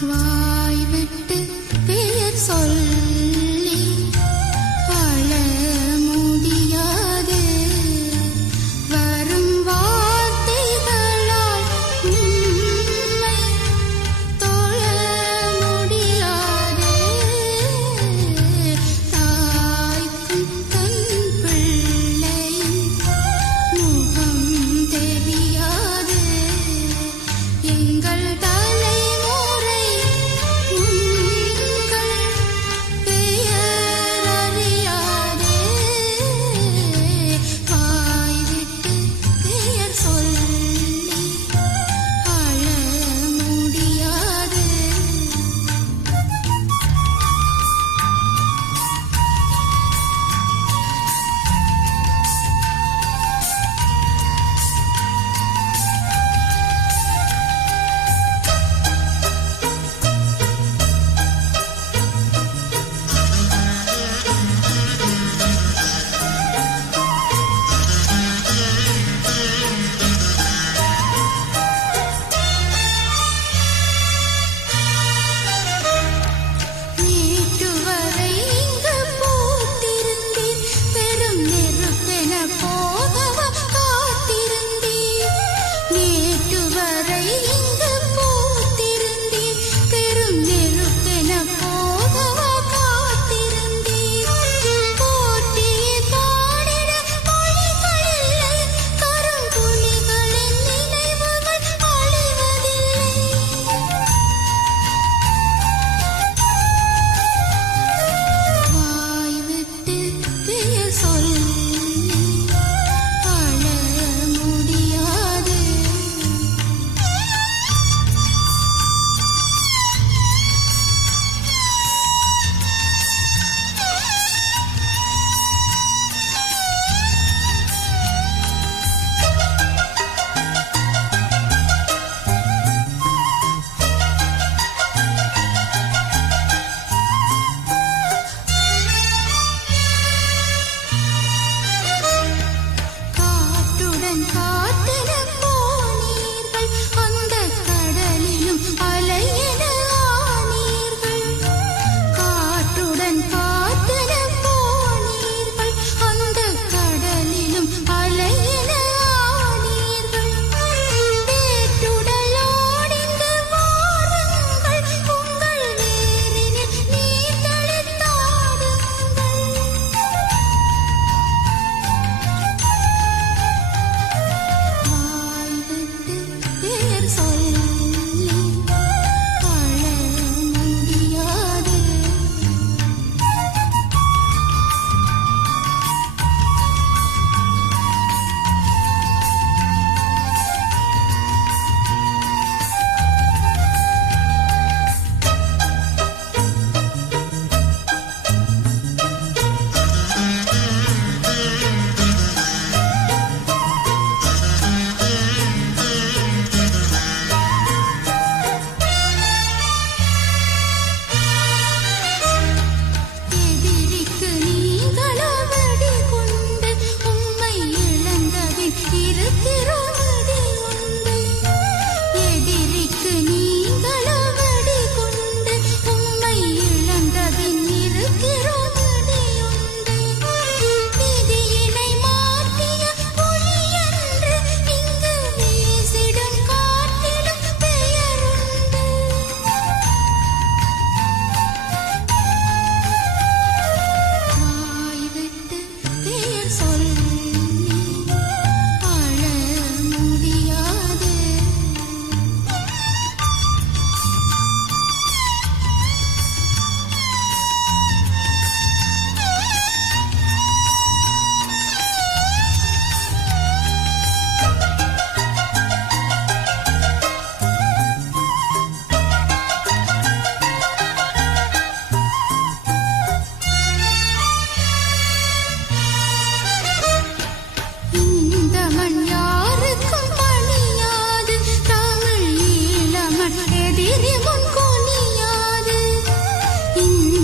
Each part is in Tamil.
Wow.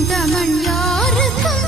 சொந்தமன் யாருக்கும்